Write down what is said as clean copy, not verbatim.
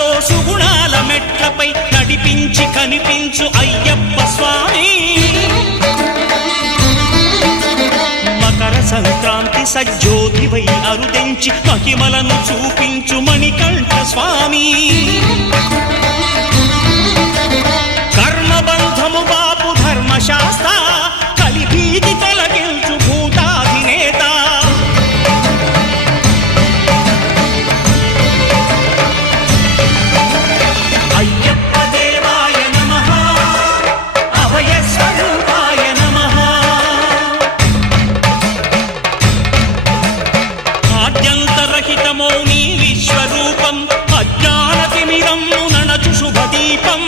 సుఖాలతో సుగుణాల మెట్లపై నడిపించి కనిపించు అయ్యప్ప స్వామి. మకర సంక్రాంతి సజ్జోతివై అరుదెంచి మహిమలను చూపించు మణికంఠ స్వామి. కర్మబంధము బాపు ధర్మశాస్త్ర కలిభీతి తొలగించు భూతాధినేత. అయ్యప్ప దేవాయ నమః, అభయ స్వరూపాయ నమః. ఆద్యంతరహితమో నీ విశ్వరూపం, అజ్ఞానతిమిరం నణచు శుభదీపం.